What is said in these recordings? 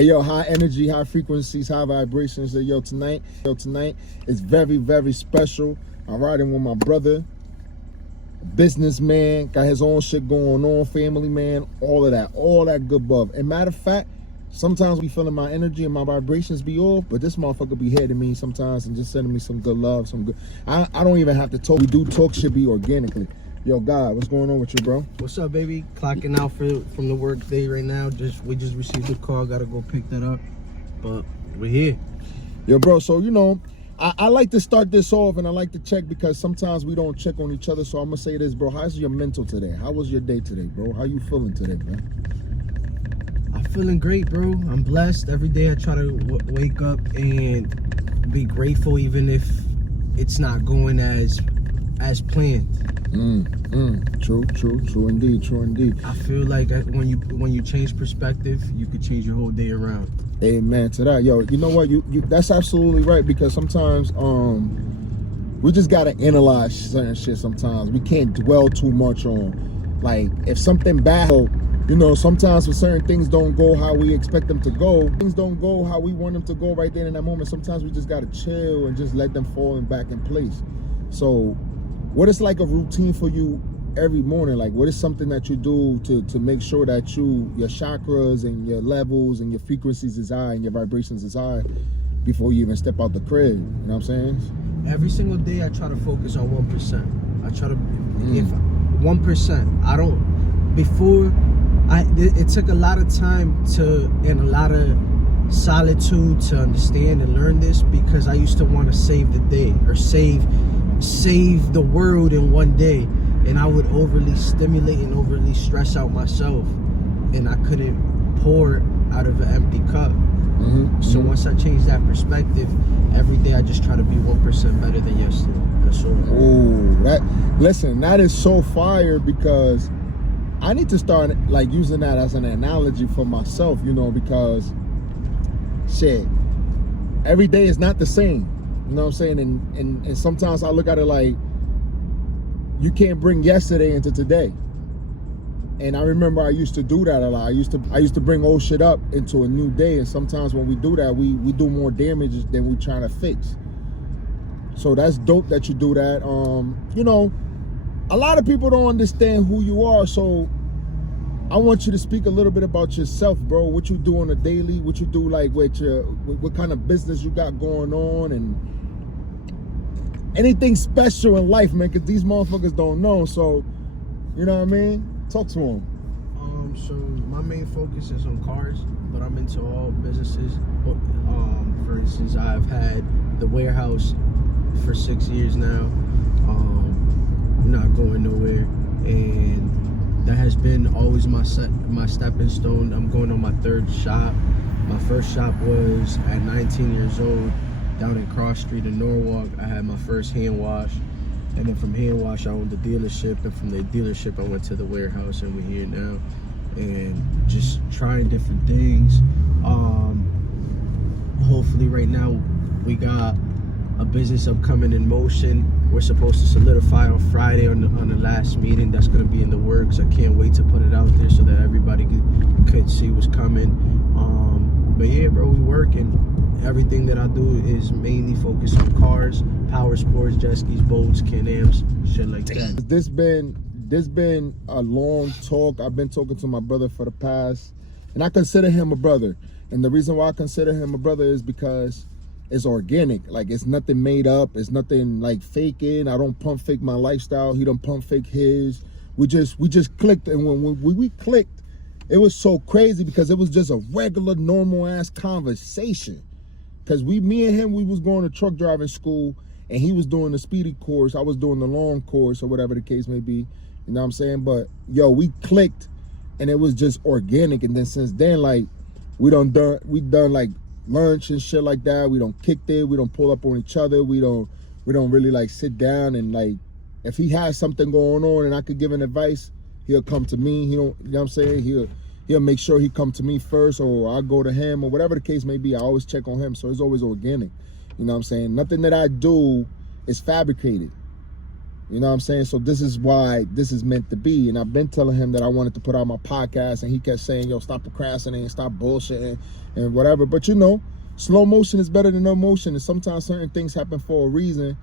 Hey, yo, high energy, high frequencies, high vibrations. Yo, tonight is very, very special. I'm riding with my brother, businessman, got his own shit going on, family man, all of that good buff. And matter of fact, sometimes we feeling my energy and my vibrations be off, but this motherfucker be hitting me sometimes and just sending me some good love, some good. I don't even have to talk. We do talk, should be organically. Yo, God, what's going on with you, bro? What's up, baby? Clocking out from the work day right now. We just received the call. Gotta go pick that up. But we're here. Yo, bro, so you know, I like to start this off and I like to check because sometimes we don't check on each other. So I'm gonna say this, bro. How's your mental today? How was your day today, bro? How you feeling today, bro? I'm feeling great, bro. I'm blessed. Every day I try to wake up and be grateful, even if it's not going as planned. True indeed. I feel like when you change perspective, you could change your whole day around. Amen to that. Yo, you know what? You that's absolutely right, because sometimes we just gotta analyze certain shit sometimes. We can't dwell too much on, like, if something bad, you know, sometimes when certain things don't go how we expect them to go, things don't go how we want them to go right there in that moment, sometimes we just gotta chill and just let them fall back in place. So what is like a routine for you every morning? Like, what is something that you do to make sure that your chakras and your levels and your frequencies is high and your vibrations is high before you even step out the crib? You know what I'm saying? Every single day I try to focus on 1%. I try to, if 1%, I don't, before, it took a lot of time and a lot of solitude to understand and learn this, because I used to want to save the day or save the world in one day, and I would overly stimulate and overly stress out myself, and I couldn't pour out of an empty cup. So once I changed that perspective, every day I just try to be 1% better than yesterday. That's all. Oh, listen, that is so fire, because I need to start like using that as an analogy for myself, you know, because shit, every day is not the same. You know what I'm saying? And sometimes I look at it like, you can't bring yesterday into today. And I remember I used to do that a lot. I used to bring old shit up into a new day. And sometimes when we do that, we do more damage than we trying to fix. So that's dope that you do that. You know, a lot of people don't understand who you are. So I want you to speak a little bit about yourself, bro. What you do on a daily, what you do like with what kind of business you got going on, and anything special in life, man, because these motherfuckers don't know. So, you know what I mean? Talk to them. So my main focus is on cars, but I'm into all businesses. For instance, I've had the warehouse for 6 years now, not going nowhere, and that has been always my stepping stone. I'm going on my third shop. My first shop was at 19 years old. Down in Cross Street in Norwalk, I had my first hand wash, and then from hand wash I owned the dealership, and from the dealership I went to the warehouse, and we're here now, and just trying different things. Hopefully right now we got a business upcoming in motion. We're supposed to solidify on Friday on the last meeting. That's gonna be in the works. I can't wait to put it out there so that everybody could see what's coming. But yeah, bro, we working. Everything that I do is mainly focused on cars, power sports, jet skis, boats, Can-Ams, shit like that. This been a long talk. I've been talking to my brother for the past, and I consider him a brother. And the reason why I consider him a brother is because it's organic. Like, it's nothing made up. It's nothing like faking. I don't pump fake my lifestyle. He don't pump fake his. We just clicked, and when we clicked, it was so crazy because it was just a regular, normal ass conversation. Because me and him, we was going to truck driving school, and he was doing the speedy course. I was doing the long course, or whatever the case may be. You know what I'm saying? But yo, we clicked, and it was just organic. And then since then, like, we done like lunch and shit like that. We don't kick it. We don't pull up on each other. We don't really like sit down and like, if he has something going on and I could give an advice, he'll come to me. He don't, you know what I'm saying? He'll make sure he come to me first, or I go to him, or whatever the case may be. I always check on him. So it's always organic. You know what I'm saying? Nothing that I do is fabricated. You know what I'm saying? So this is why this is meant to be. And I've been telling him that I wanted to put out my podcast, and he kept saying, yo, stop procrastinating, stop bullshitting and whatever. But you know, slow motion is better than no motion. And sometimes certain things happen for a reason,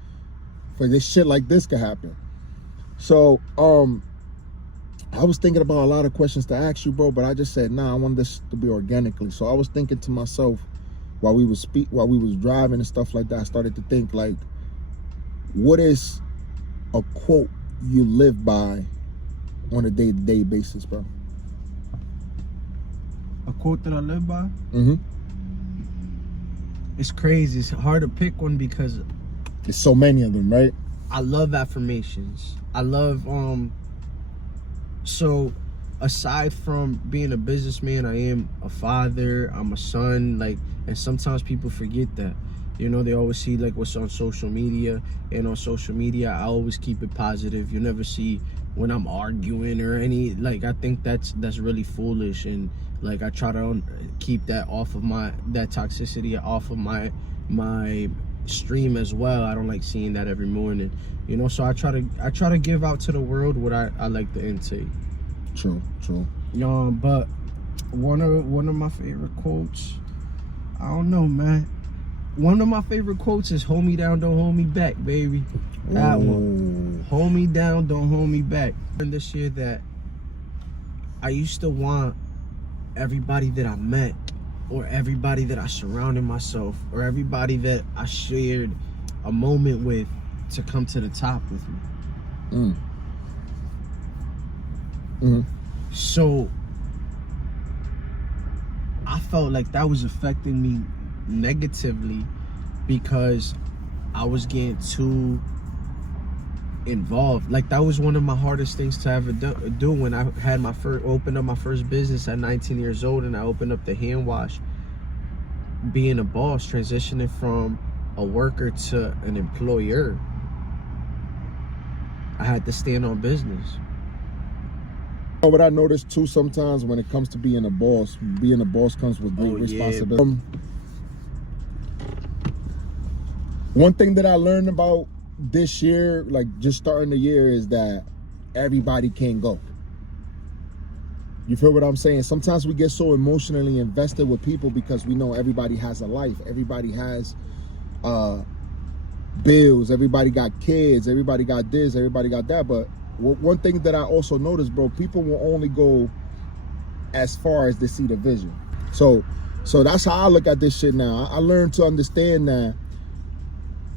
for this shit like this could happen. So I was thinking about a lot of questions to ask you, bro, but I just said, nah, I want this to be organically. So I was thinking to myself while we was driving and stuff like that, I started to think, like, what is a quote you live by on a day-to-day basis, bro? A quote that I live by? Mm-hmm. It's crazy. It's hard to pick one because there's so many of them, right? I love affirmations. I love so aside from being a businessman, I am a father, I'm a son, like, and sometimes people forget that. You know, they always see like what's on social media, and on social media I always keep it positive. You never see when I'm arguing or any, like, I think that's really foolish, and like I try to keep that off of that toxicity off of my stream as well. I don't like seeing that every morning, you know, so I try to give out to the world what I like to intake. True. But one of my favorite quotes, I don't know, man. One of my favorite quotes is "Hold me down, don't hold me back, baby." That one. Hold me down, don't hold me back. And this year that I used to want everybody that I met, or everybody that I surrounded myself, or everybody that I shared a moment with, to come to the top with me. So I felt like that was affecting me negatively because I was getting too involved. Like, that was one of my hardest things to ever do when I had opened up my first business at 19 years old, and I opened up the hand wash. Being a boss, transitioning from a worker to an employer, I had to stand on business. What I noticed too, sometimes when it comes to being a boss comes with great responsibility. One thing that I learned about this year, like just starting the year, is that everybody can't go. You feel what I'm saying? Sometimes we get so emotionally invested with people because we know everybody has a life. Everybody has bills. Everybody got kids. Everybody got this. Everybody got that. But one thing that I also noticed, bro, people will only go as far as they see the vision. So that's how I look at this shit now. I learned to understand that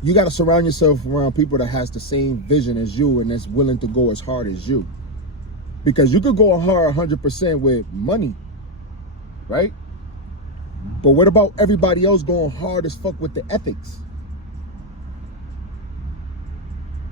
you got to surround yourself around people that has the same vision as you and that's willing to go as hard as you. Because you could go hard 100% with money, right? But what about everybody else going hard as fuck with the ethics?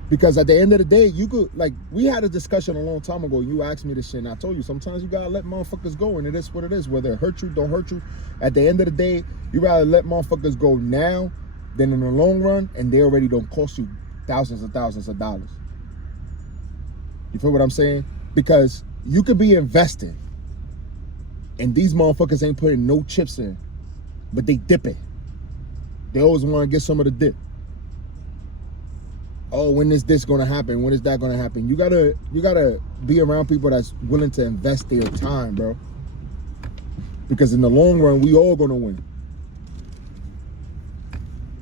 Because at the end of the day, you could, like, we had a discussion a long time ago. You asked me this shit, and I told you, sometimes you gotta let motherfuckers go, and it is what it is. Whether it hurt you, don't hurt you. At the end of the day, you rather let motherfuckers go now than in the long run, and they already don't cost you thousands and thousands of dollars. You feel what I'm saying? Because you could be investing, and these motherfuckers ain't putting no chips in, but they dip it. They always want to get some of the dip. Oh, when is this gonna happen? When is that gonna happen? You gotta be around people that's willing to invest their time, bro. Because in the long run, we all gonna win.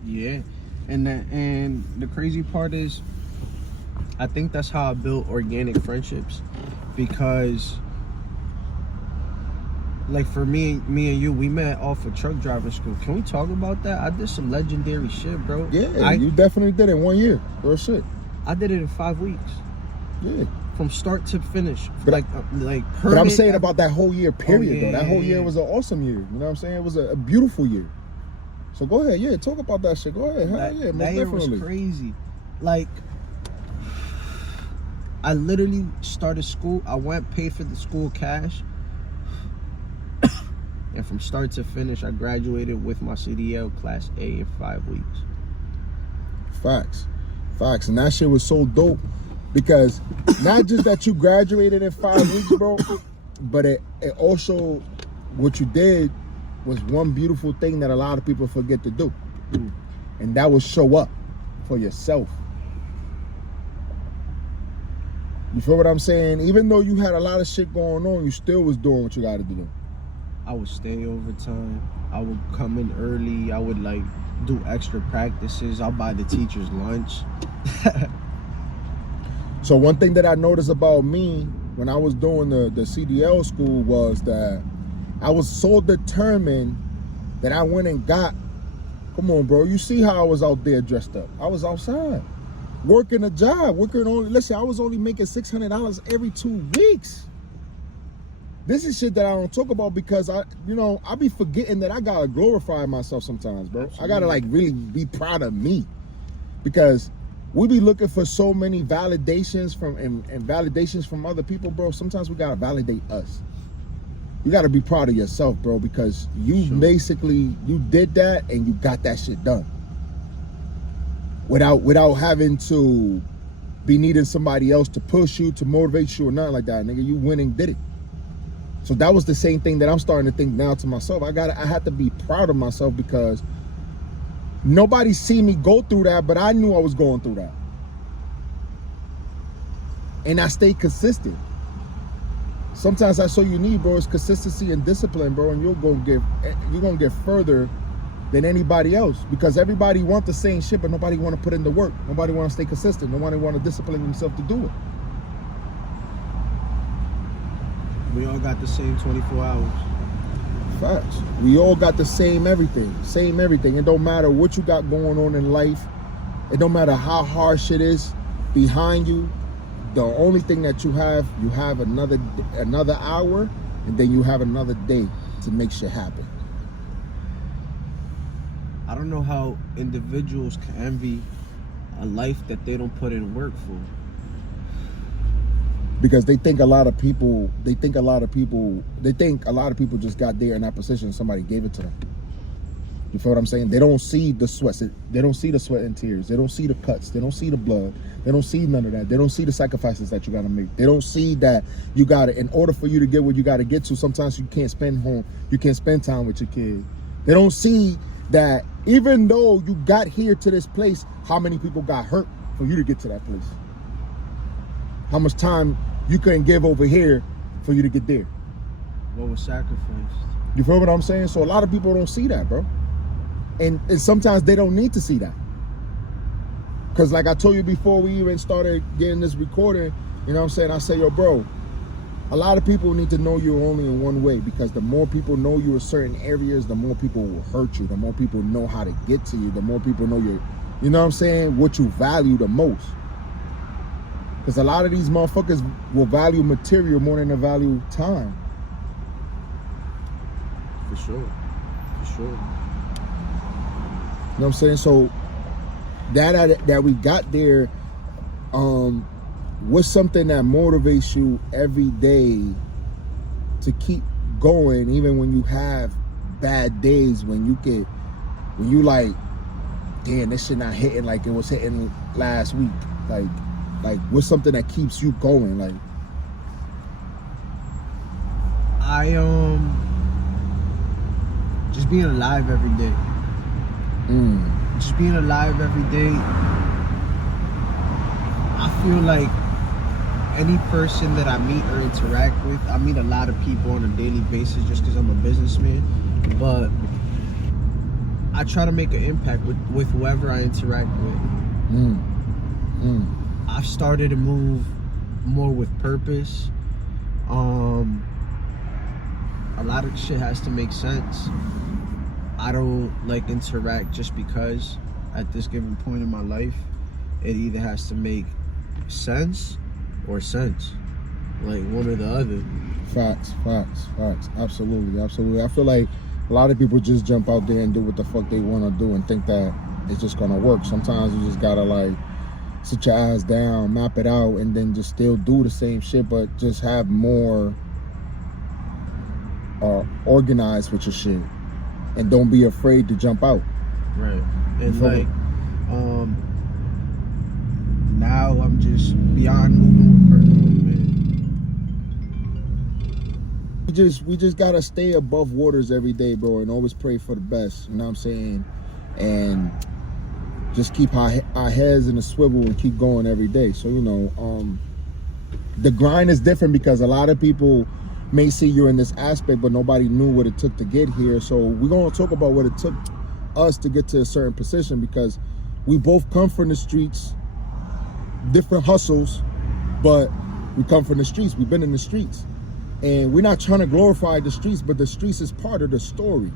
Yeah, and the crazy part is, I think that's how I built organic friendships, because, like, for me and you, we met off of truck driving school. Can we talk about that? I did some legendary shit, bro. Yeah, you definitely did it in 1 year. Real shit. I did it in 5 weeks. Yeah. From start to finish. But but I'm saying about that whole year period, though. That whole year was an awesome year. You know what I'm saying? It was a beautiful year. So go ahead, yeah, talk about that shit. Go ahead. Hell yeah, most that year definitely. Was crazy. Like, I literally started school. I paid for the school cash. And from start to finish, I graduated with my CDL Class A in 5 weeks. Facts. And that shit was so dope, because not just that you graduated in 5 weeks, bro, but it also, what you did was one beautiful thing that a lot of people forget to do. And that was show up for yourself. You feel what I'm saying? Even though you had a lot of shit going on, you still was doing what you got to do. I would stay overtime. I would come in early. I would like do extra practices. I'll buy the teachers lunch. So one thing that I noticed about me when I was doing the CDL school was that I was so determined that I went and got, come on, bro. You see how I was out there dressed up. I was outside working a job, listen, I was only making $600 every 2 weeks. This is shit that I don't talk about because I be forgetting that I gotta glorify myself sometimes, bro. Absolutely. I gotta like really be proud of me because we be looking for so many validations and validations from other people, bro. Sometimes we gotta validate us. You gotta be proud of yourself, bro, because you basically, you did that and you got that shit done. Without having to be needing somebody else to push you, to motivate you or nothing like that, nigga. You went and did it. So that was the same thing that I'm starting to think now to myself. I had to be proud of myself because nobody see me go through that, but I knew I was going through that. And I stayed consistent. Sometimes that's all you need, bro, is consistency and discipline, bro, and you're gonna get further than anybody else because everybody want the same shit, but nobody want to put in the work. Nobody want to stay consistent. Nobody want to discipline themselves to do it. We all got the same 24 hours. Facts. We all got the same everything. It don't matter what you got going on in life. It don't matter how hard shit is behind you. The only thing that you have another hour, and then you have another day to make shit happen. I don't know how individuals can envy a life that they don't put in work for. Because they think a lot of people just got there in that position and somebody gave it to them. You feel what I'm saying? They don't see the sweat. They don't see the sweat and tears. They don't see the cuts. They don't see the blood. They don't see none of that. They don't see the sacrifices that you gotta make. They don't see that you gotta, in order for you to get what you gotta get to, sometimes you can't spend time with your kid. They don't see that even though you got here to this place, how many people got hurt for you to get to that place? How much time you couldn't give over here for you to get there? What was sacrificed? You feel what I'm saying? So a lot of people don't see that, bro. And sometimes they don't need to see that. Because like I told you before we even started getting this recording, you know what I'm saying? I say, yo, bro, a lot of people need to know you only in one way, because the more people know you in certain areas, the more people will hurt you. The more people know how to get to you. The more people know you know what I'm saying? What you value the most. Because a lot of these motherfuckers will value material more than they value time. For sure. You know what I'm saying? So that we got there was something that motivates you every day to keep going, even when you have bad days, when you like, damn, this shit not hitting like it was hitting last week. Like what's something that keeps you going? Like, just being alive every day. Just being alive every day. I feel like any person that I meet or interact with, I meet a lot of people on a daily basis just because I'm a businessman, but I try to make an impact with whoever I interact with. I've started to move more with purpose. A lot of shit has to make sense. I don't like interact just because at this given point in my life. It either has to make sense or sense. Like one or the other. Facts. Absolutely. I feel like a lot of people just jump out there and do what the fuck they want to do and think that it's just gonna work. Sometimes you just gotta like sit your ass down, map it out, and then just still do the same shit, but just have more organized with your shit. And don't be afraid to jump out. Right. And like, now I'm just beyond moving with purpose, man. We just gotta stay above waters every day, bro, and always pray for the best. You know what I'm saying? And just keep our heads in a swivel and keep going every day. So, you know, the grind is different because a lot of people may see you in this aspect, but nobody knew what it took to get here. So we're going to talk about what it took us to get to a certain position, because we both come from the streets, different hustles, but we come from the streets. We've been in the streets, and we're not trying to glorify the streets, but the streets is part of the story,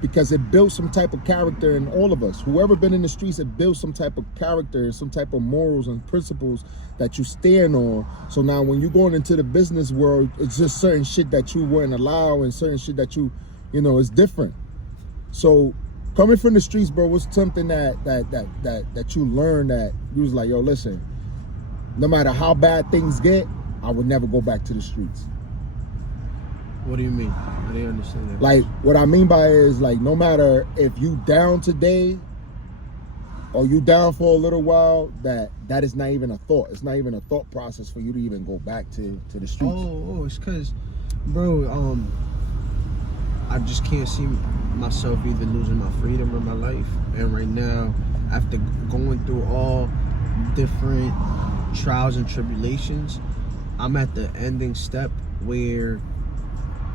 because it built some type of character in all of us. Whoever been in the streets, it built some type of character, some type of morals and principles that you stand on. So now when you're going into the business world, it's just certain shit that you wouldn't allow, and certain shit that you know, it's different. So coming from the streets, bro, was something that you learned, that you was like, yo, listen, no matter how bad things get, I would never go back to the streets. What do you mean? I didn't understand that. Like, what I mean by it is, like, no matter if you down today or you down for a little while, that is not even a thought. It's not even a thought process for you to even go back to the streets. Oh, it's because, bro, I just can't see myself either losing my freedom or my life. And right now, after going through all different trials and tribulations, I'm at the ending step where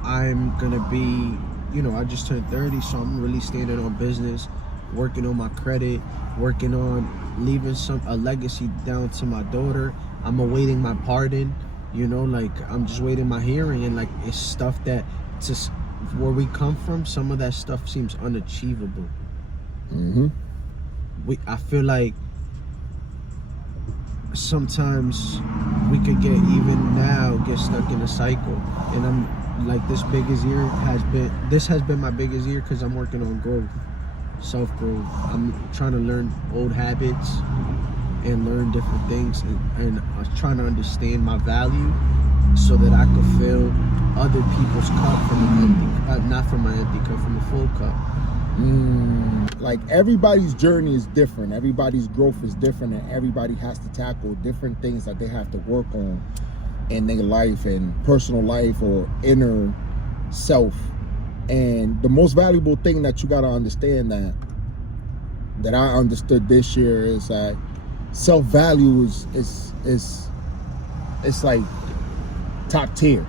I'm gonna be, you know, I just turned 30, so I'm really standing on business, working on my credit, working on leaving a legacy down to my daughter. I'm awaiting my pardon, you know, like I'm just waiting my hearing, and like it's stuff that just where we come from, some of that stuff seems unachievable. I feel like sometimes we could get stuck in a cycle, and I'm like, this has been my biggest year, because I'm working on growth, self-growth. I'm trying to learn old habits and learn different things, and I was trying to understand my value so that I could fill other people's cup from an empty, not from my empty cup, from a full cup. Like, everybody's journey is different, everybody's growth is different, and everybody has to tackle different things that they have to work on in their life and personal life or inner self. And the most valuable thing that you got to understand, that I understood this year, is that self-value is like top tier.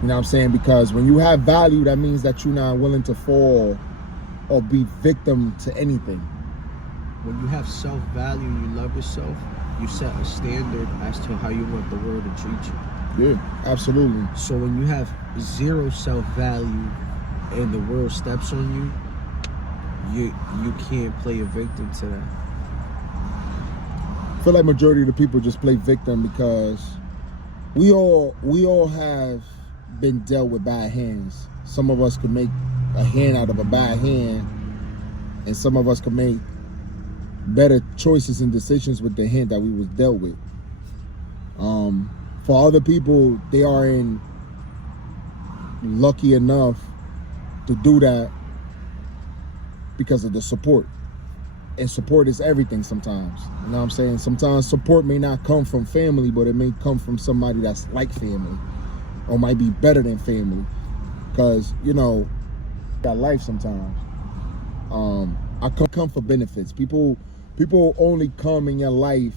You know what I'm saying? Because when you have value, that means that you're not willing to fall or be victim to anything. When you have self-value, you love yourself, you set a standard as to how you want the world to treat you. Yeah, absolutely. So when you have zero self-value and the world steps on you, you can't play a victim to that. I feel like majority of the people just play victim because we all have been dealt with bad hands. Some of us could make a hand out of a bad hand, and some of us could make better choices and decisions with the hand that we was dealt with. For other people, they are lucky enough to do that because of the support. And support is everything sometimes. You know what I'm saying? Sometimes support may not come from family, but it may come from somebody that's like family, or might be better than family. Because, you know, got life sometimes. I come for benefits. People only come in your life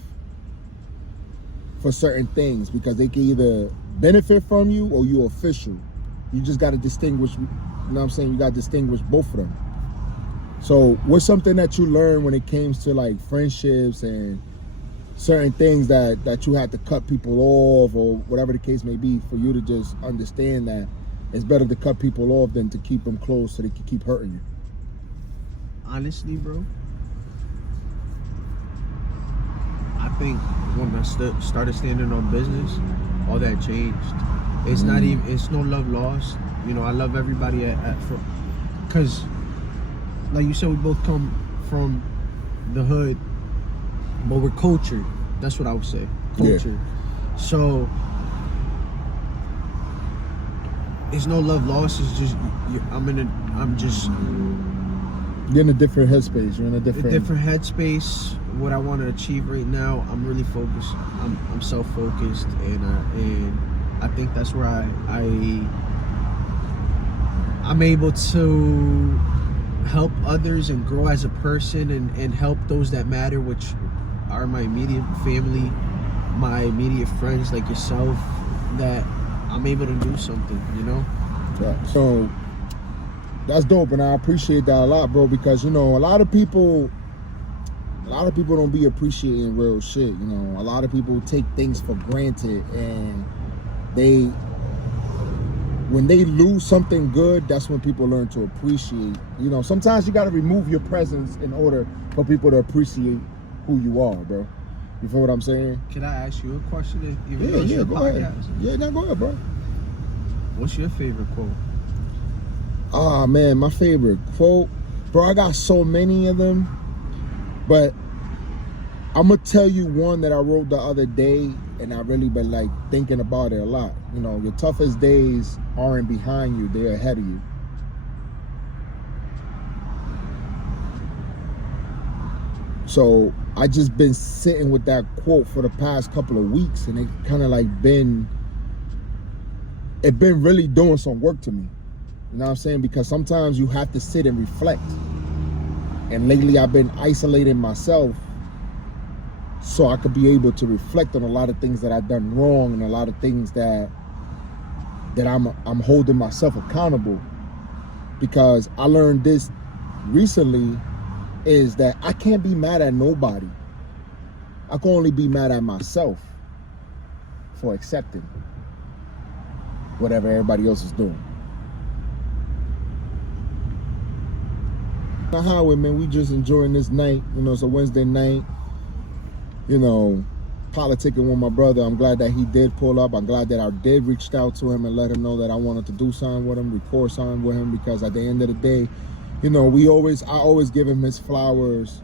for certain things because they can either benefit from you or you official. You just got to distinguish, you know what I'm saying? You got to distinguish both of them. So what's something that you learned when it came to like friendships and certain things that you had to cut people off, or whatever the case may be, for you to just understand that it's better to cut people off than to keep them close so they can keep hurting you? Honestly, bro, I think when I started standing on business, all that changed. It's not even, it's no love lost. You know, I love everybody because like you said, we both come from the hood, but we're cultured. That's what I would say, cultured. Yeah. So it's no love lost. It's just you're in a different headspace. You're in a different headspace. What I want to achieve right now, I'm really focused. I'm self-focused, and I think that's where I'm able to help others and grow as a person, and help those that matter, which are my immediate family my immediate friends like yourself that I'm able to do something, you know? Yeah. So that's dope, and I appreciate that a lot, bro, because, you know, a lot of people don't be appreciating real shit, you know. A lot of people take things for granted, and when they lose something good, that's when people learn to appreciate. You know, sometimes you got to remove your presence in order for people to appreciate who you are, bro. You feel what I'm saying? Can I ask you a question? Yeah, go ahead. Yeah, no, go ahead, bro. What's your favorite quote? Ah, man, my favorite quote, bro, I got so many of them, but I'm gonna tell you one that I wrote the other day, and I really been like thinking about it a lot. You know, your toughest days aren't behind you, they're ahead of you. So I just been sitting with that quote for the past couple of weeks, and it kind of like been really doing some work to me. You know what I'm saying? Because sometimes you have to sit and reflect. And lately I've been isolating myself so I could be able to reflect on a lot of things that I've done wrong, and a lot of things that I'm holding myself accountable. Because I learned this recently, is that I can't be mad at nobody. I can only be mad at myself for accepting whatever everybody else is doing. The highway, man, we just enjoying this night. You know, it's a Wednesday night. You know, politicking with my brother. I'm glad that he did pull up. I'm glad that I did reach out to him and let him know that I wanted to do something with him, record something with him, because at the end of the day, you know, I always give him his flowers.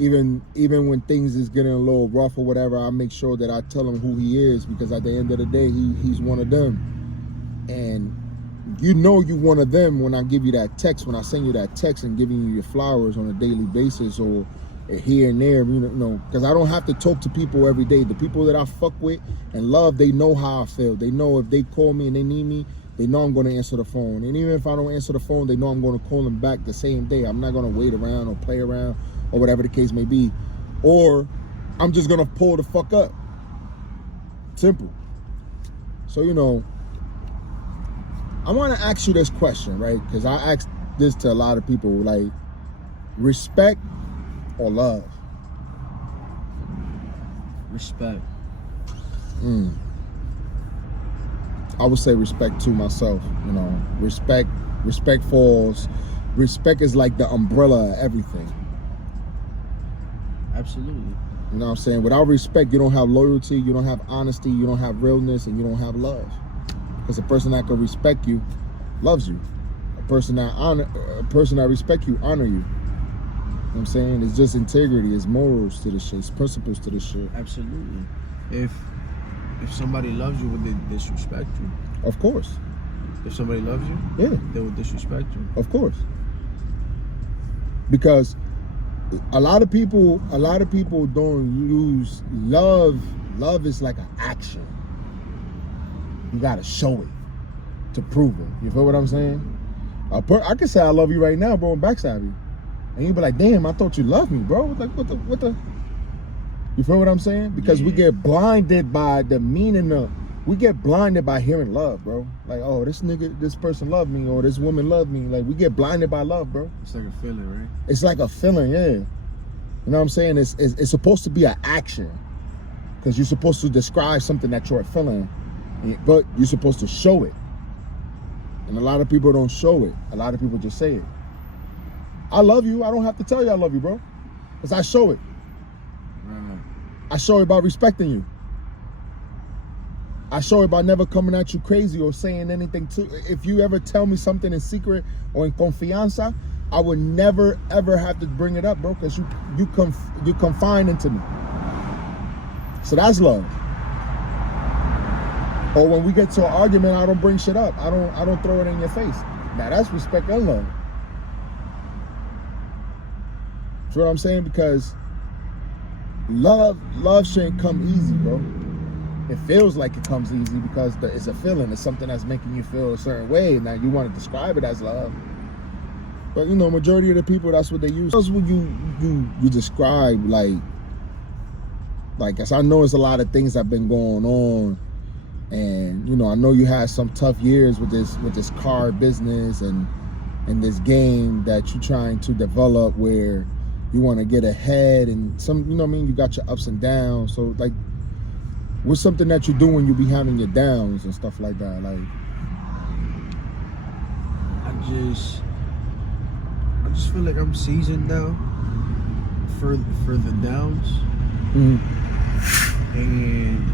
Even when things is getting a little rough or whatever, I make sure that I tell him who he is, because at the end of the day, he's one of them. And you know you one of them when I give you that text, when I send you that text and giving you your flowers on a daily basis, or here and there, you know, because I don't have to talk to people every day. The people that I fuck with and love, they know how I feel. They know if they call me and they need me, they know I'm going to answer the phone. And even if I don't answer the phone, they know I'm going to call them back the same day. I'm not going to wait around or play around or whatever the case may be. Or I'm just going to pull the fuck up. Simple. So, you know, I want to ask you this question, right? Because I asked this to a lot of people, like, respect or love? Respect. I would say respect to myself. You know, respect falls. Respect is like the umbrella of everything. Absolutely. You know what I'm saying? Without respect, you don't have loyalty, you don't have honesty, you don't have realness, and you don't have love. Because a person that can respect you loves you. A person that respects you honor you. You know what I'm saying? It's just integrity, it's morals to this shit, it's principles to this shit. Absolutely. If somebody loves you, would they disrespect you? Of course. If somebody loves you, yeah, they will disrespect you. Of course. Because a lot of people don't use love. Love is like an action. You gotta show it to prove it. You feel what I'm saying? I can say I love you right now, bro, and backstab you. And you be like, damn, I thought you loved me, bro. Like, what the? You feel what I'm saying? Because we get blinded by the meaning of, we get blinded by hearing love, bro. Like, oh, this person loved me, or this woman loved me. Like, we get blinded by love, bro. It's like a feeling, right? It's like a feeling, yeah. You know what I'm saying? It's supposed to be an action, because you're supposed to describe something that you're feeling, but you're supposed to show it. And a lot of people don't show it. A lot of people just say it. I love you. I don't have to tell you I love you, bro, because I show it. Right. I show it by respecting you. I show it by never coming at you crazy or saying anything to. If you ever tell me something in secret or in confianza, I would never ever have to bring it up, bro, because you confine into me. So that's love. Or when we get to an argument, I don't bring shit up. I don't throw it in your face. Now that's respect and love. See what I'm saying? Because love shouldn't come easy, bro. It feels like it comes easy because it's a feeling. It's something that's making you feel a certain way. Now you want to describe it as love, but you know, majority of the people, that's what they use. That's what you describe, like like, as I know it's a lot of things that have been going on, and you know, I know you had some tough years with this car business and this game that you're trying to develop, where you want to get ahead, and some, you know what I mean, you got your ups and downs. So like, what's something that you do when you be having your downs and stuff like that? Like, I just feel like I'm seasoned now for the downs. mm-hmm. And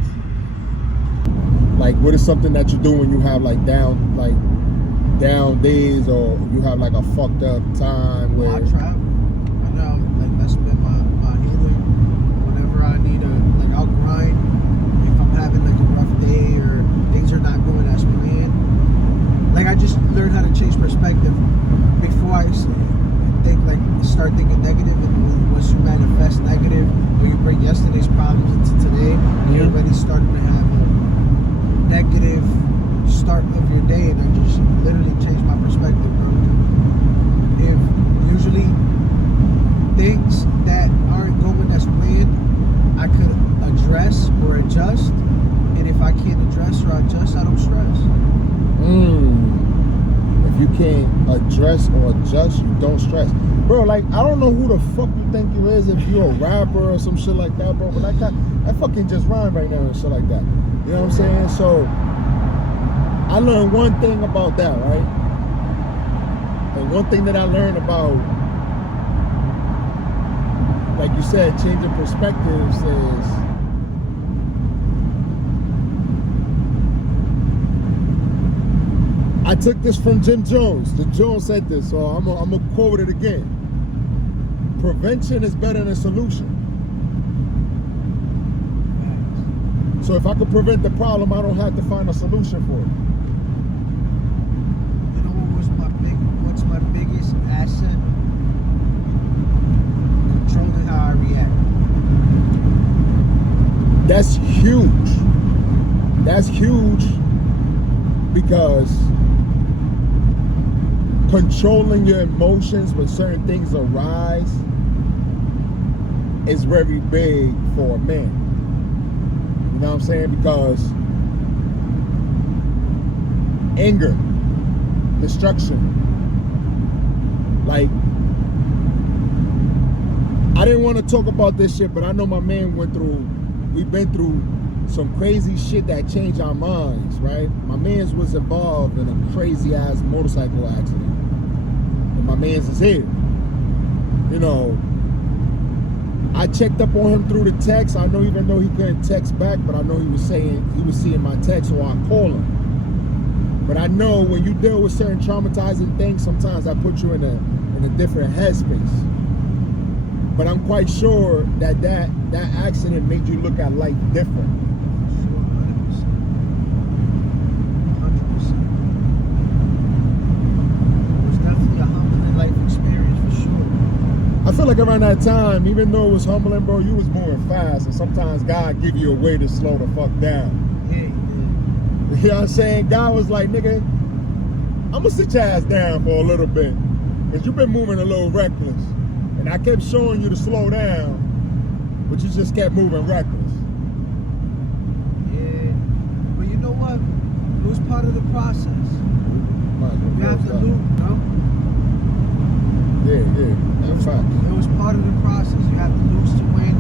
Like, what is something that you do when you have like down days, or you have like a fucked up time where I trap. I know, like, that's been my healing. Whenever I need I'll grind. If I'm having like a rough day or things are not going as planned, like, I just learned how to change perspective. Before I start thinking negative, and once you manifest negative, or you bring yesterday's problems into today, you're already starting to have a negative start of your day. And I just literally changed my perspective, bro. If usually things that aren't going as planned, I could address or adjust, and if I can't address or adjust, I don't stress. If you can't address or adjust, you don't stress, bro. Like, I don't know who the fuck you think you is, if you're a rapper or some shit like that, bro, but I fucking just rhyme right now and shit like that, you know what I'm saying? So I learned one thing about that, right? And one thing that I learned about, like you said, changing perspectives is, I took this from Jim Jones. Jim Jones said this, so I'm gonna quote it again. Prevention is better than solution. So if I could prevent the problem, I don't have to find a solution for it. You know what's my biggest asset? Controlling how I react. That's huge. That's huge, because controlling your emotions when certain things arise is very big for a man. You know what I'm saying? Because anger, destruction, like, I didn't want to talk about this shit, but I know my man we've been through some crazy shit that changed our minds, right? My man's was involved in a crazy ass motorcycle accident. And my man's is here. You know, I checked up on him through the text. I know, even though he couldn't text back, but I know he was seeing my text, so I call him. But I know when you deal with certain traumatizing things, sometimes I put you in a different headspace. But I'm quite sure that accident made you look at life different. 100%. It was definitely a humbling life experience for sure. I feel like around that time, even though it was humbling, bro, you was moving fast, and sometimes God give you a way to slow the fuck down. Yeah, he did. You know what I'm saying? God was like, nigga, I'm gonna sit your ass down for a little bit, because you've been moving a little reckless. And I kept showing you to slow down, but you just kept moving reckless. Yeah, but you know what? It was part of the process. You have to lose, no? Yeah, that's right. It was part of the process. You have to lose to win.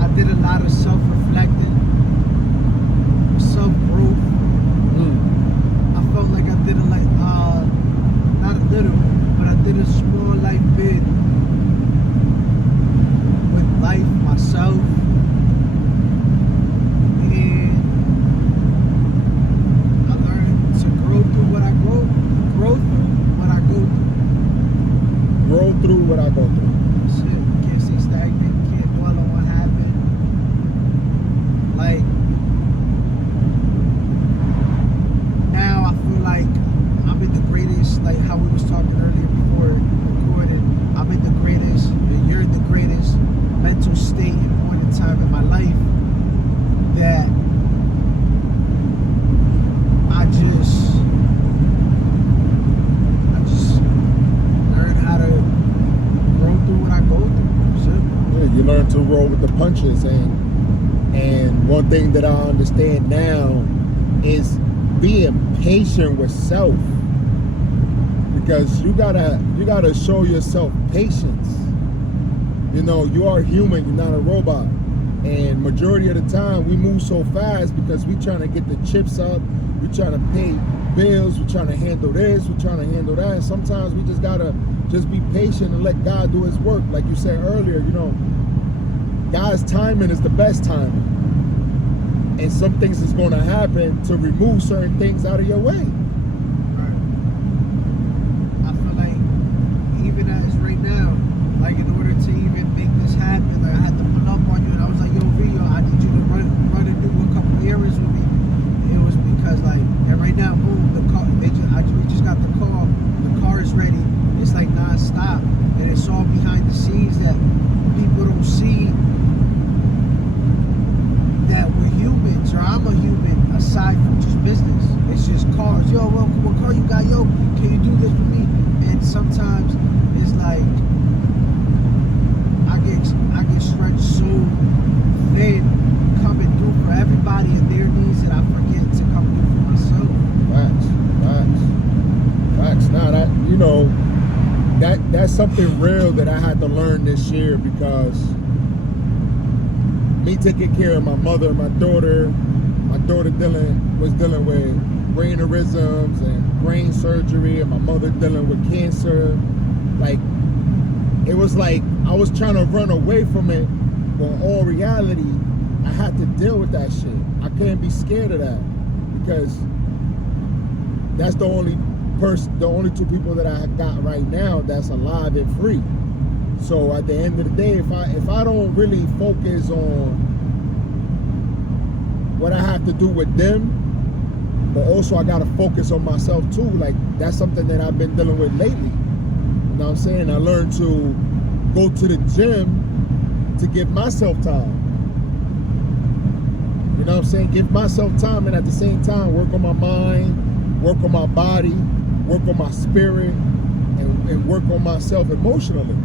I did a lot of self-reflecting, self-growth. I felt like I did not a little, but I did a small life bid with life, myself, and I learned to grow through what I go through. Grow through what I go through. That's it. Can't stay stagnant. Can't dwell on what happened. Like, now I feel like I'm in the greatest, like how we was talking earlier before recording, I'm in the greatest, and you're in the greatest mental state and point in time in my life that I just learned how to grow through what roll with the punches. And one thing that I understand now is being patient with self, because you gotta show yourself patience. You know, you are human, you're not a robot. And majority of the time we move so fast because we trying to get the chips up, we trying to pay bills, we're trying to handle this, we're trying to handle that. And sometimes we just gotta just be patient and let God do his work. Like you said earlier, you know, God's timing is the best timing. And some things is gonna happen to remove certain things out of your way. Right. I feel like even as right now, like in order to even make this happen, like I had to pull up on you and I was like, yo, Rio, I need you to run and do a couple errands with me. It was because like, and right now, boom, the car, we just got the car is ready. It's like non-stop. And it's all behind the scenes that people don't see, that we're humans, or I'm a human, aside from just business. It's just cars. Yo, well, what car you got? Yo, can you do this for me? And sometimes it's like, I get stretched so thin coming through for everybody and their needs that I forget to come through for myself. Facts. Now that, you know, that's something real that I had to learn this year, because me taking care of my mother and my daughter was dealing with brain aneurysms and brain surgery, and my mother dealing with cancer. Like, it was like I was trying to run away from it, but in all reality, I had to deal with that shit. I couldn't be scared of that, because that's the only two people that I got right now that's alive and free. So at the end of the day, if I don't really focus on what I have to do with them, but also I gotta focus on myself too. Like, that's something that I've been dealing with lately. You know what I'm saying? I learned to go to the gym to give myself time. You know what I'm saying? Give myself time, and at the same time work on my mind, work on my body, work on my spirit, and work on myself emotionally.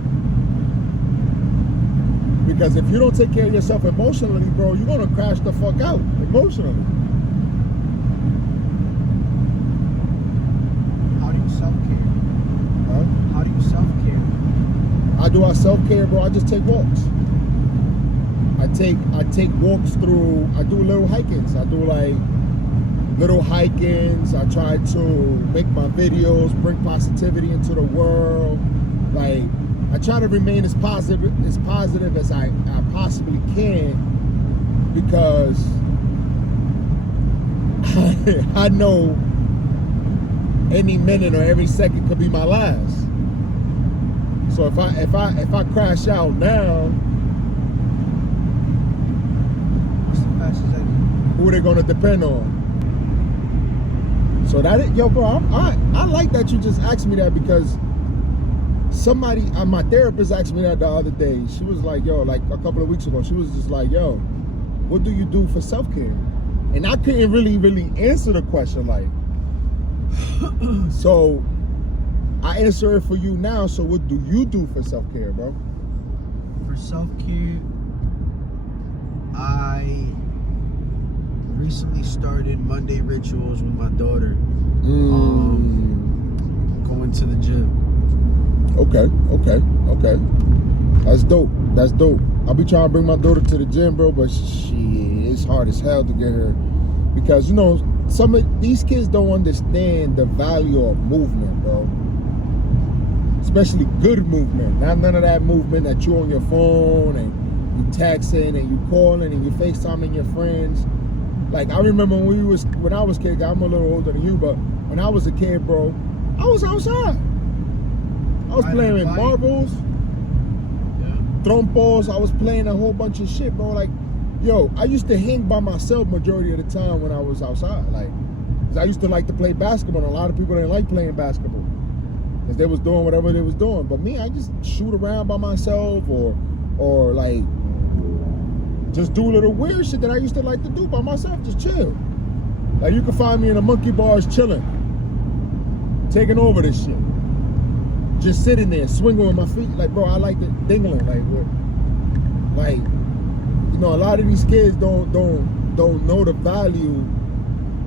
Because if you don't take care of yourself emotionally, bro, you're gonna crash the fuck out emotionally. How do you self-care? Huh? How do you self-care? How do I self-care, bro? I just take walks. I take walks through, I do little hikings. I do like little hikings. I try to make my videos, bring positivity into the world. Like, I try to remain as positive as I possibly can, because I know any minute or every second could be my last. So if I crash out now, who are they gonna depend on? So yo, bro, I like that you just asked me that, because somebody, my therapist asked me that the other day. She was like, yo, like a couple of weeks ago, she was just like, yo, what do you do for self-care? And I couldn't really answer the question, like, so I answer it for you now. So what do you do for self-care, bro? For self-care, I recently started Monday rituals with my daughter. Going to the gym. Okay. That's dope. I'll be trying to bring my daughter to the gym, bro, but it's hard as hell to get her, because, you know, some of these kids don't understand the value of movement, bro. Especially good movement. Not none of that movement that you on your phone and you texting and you calling and you FaceTiming your friends. Like, I remember when I was a kid, I'm a little older than you, but when I was a kid, bro, I was outside. I was playing with marbles, trompos. I was playing a whole bunch of shit, bro. Like, yo, I used to hang by myself majority of the time when I was outside. Like, 'cause I used to like to play basketball, and a lot of people didn't like playing basketball because they was doing whatever they was doing. But me, I just shoot around by myself, or like just do little weird shit that I used to like to do by myself, just chill. Like, you can find me in the monkey bars chilling, taking over this shit. Just sitting there, swinging with my feet. Like, bro, I like the dingling. Like you know, a lot of these kids don't know the value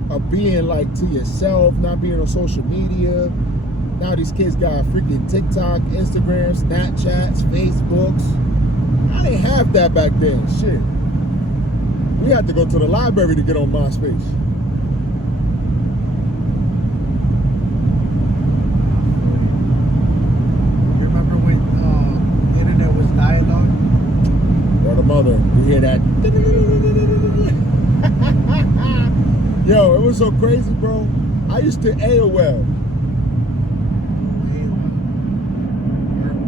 of being like to yourself, not being on social media. Now these kids got freaking TikTok, Instagram, Snapchats, Facebooks. I didn't have that back then. Shit. We had to go to the library to get on MySpace. You remember when the internet was dial-up? Brother mother, you hear that? Yo, it was so crazy, bro. I used to AOL.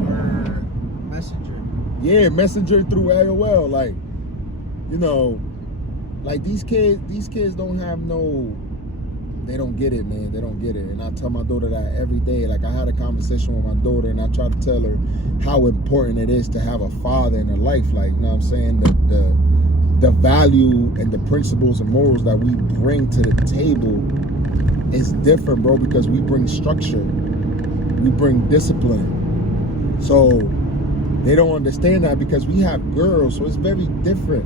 Or Messenger. Yeah, Messenger through AOL. Like, you know, like these kids don't have no, they don't get it, man. They don't get it. And I tell my daughter that every day. Like, I had a conversation with my daughter and I try to tell her how important it is to have a father in her life. Like, you know what I'm saying? The value and the principles and morals that we bring to the table is different, bro, because we bring structure. We bring discipline. So they don't understand that because we have girls, so it's very different.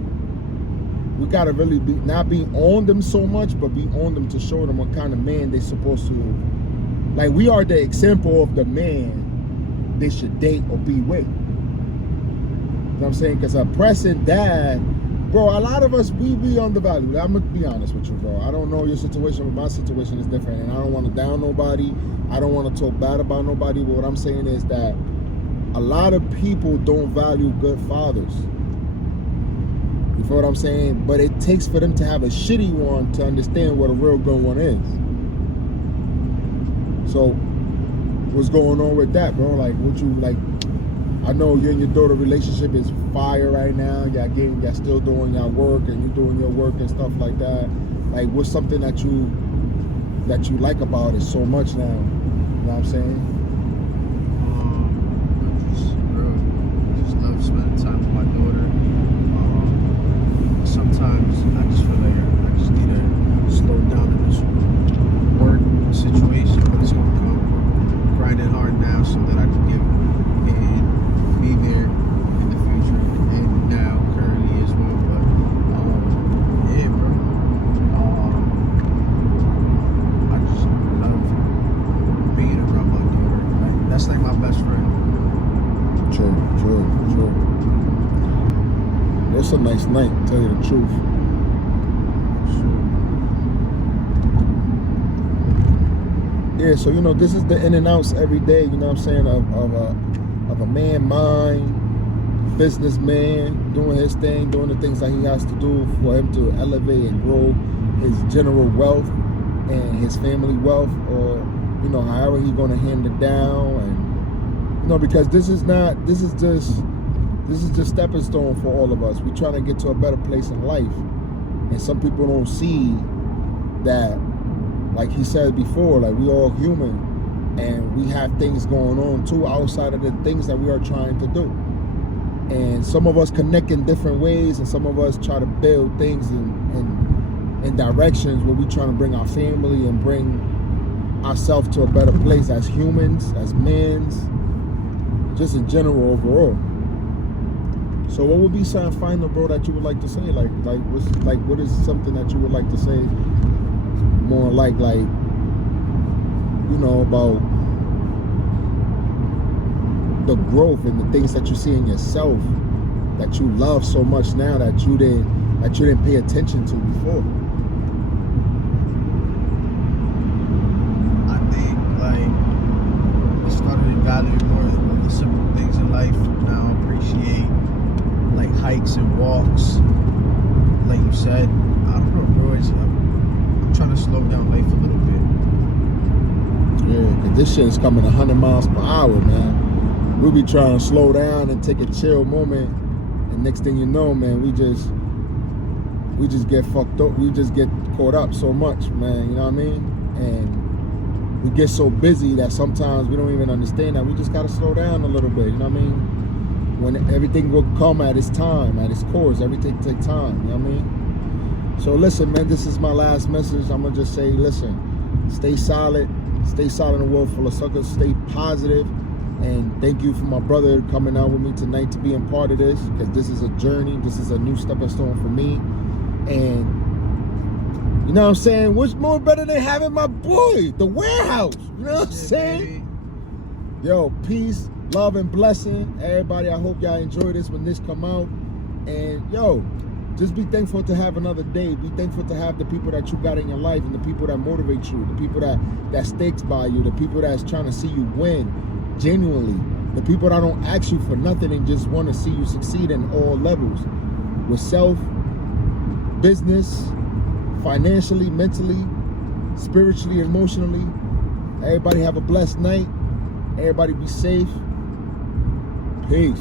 We gotta really not be on them so much, but be on them to show them what kind of man they're supposed to. Like, we are the example of the man they should date or be with. You know what I'm saying? Because a pressing dad, bro, a lot of us, we be undervalued. I'm gonna be honest with you, bro. I don't know your situation, but my situation is different, and I don't want to down nobody. I don't want to talk bad about nobody, but what I'm saying is that a lot of people don't value good fathers. You feel what I'm saying? But it takes for them to have a shitty one to understand what a real good one is. So, what's going on with that, bro? Like, what you, like, I know you and your daughter relationship is fire right now. Y'all still doing y'all work and you doing your work and stuff like that. Like, what's something that you like about it so much now? You know what I'm saying? I just love spending time with my daughter. Sometimes I just feel like I just need to slow down in this work situation, but it's gonna come. Grinding hard now so that I can give and be there in the future and now currently as well. But yeah, bro. I just love being around my daughter. Like, that's like my best friend. True. It's a nice night, to tell you the truth. Yeah, so, you know, this is the in and outs every day, you know what I'm saying, of a man mind, businessman, doing his thing, doing the things that he has to do for him to elevate and grow his general wealth and his family wealth, or, you know, however he's going to hand it down. And, you know, because this is just stepping stone for all of us. We're trying to get to a better place in life. And some people don't see that, like he said before, like, we all human and we have things going on too outside of the things that we are trying to do. And some of us connect in different ways, and some of us try to build things in directions where we're trying to bring our family and bring ourselves to a better place as humans, as men, just in general overall. So what would be something final, bro, that you would like to say? What is something that you would like to say more like, you know, about the growth and the things that you see in yourself that you love so much now that you didn't pay attention to before? I think, like, I started to value more of the simple things in life. Now I appreciate, like, hikes and walks. Like you said, I don't know, bro. I'm trying to slow down life a little bit. Yeah, because this shit is coming 100 miles per hour, man. We'll be trying to slow down and take a chill moment, and next thing you know, man, we just get fucked up. We just get caught up so much, man. You know what I mean? And we get so busy that sometimes we don't even understand that we just gotta slow down a little bit. You know what I mean? When everything will come at its time, at its course, everything take time. You know what I mean? So listen, man, this is my last message. I'm gonna just say, listen, stay solid in a world full of suckers. Stay positive. And thank you for my brother coming out with me tonight to be a part of this, because this is a journey. This is a new stepping stone for me. And you know what I'm saying? What's more better than having my boy, the warehouse? You know what I'm saying? Yo, peace, love, and blessing. Everybody, I hope y'all enjoy this when this come out. And yo, just be thankful to have another day. Be thankful to have the people that you got in your life and the people that motivate you, the people that sticks by you, the people that's trying to see you win genuinely, the people that don't ask you for nothing and just want to see you succeed in all levels, with self, business, financially, mentally, spiritually, emotionally. Everybody have a blessed night. Everybody be safe. Peace.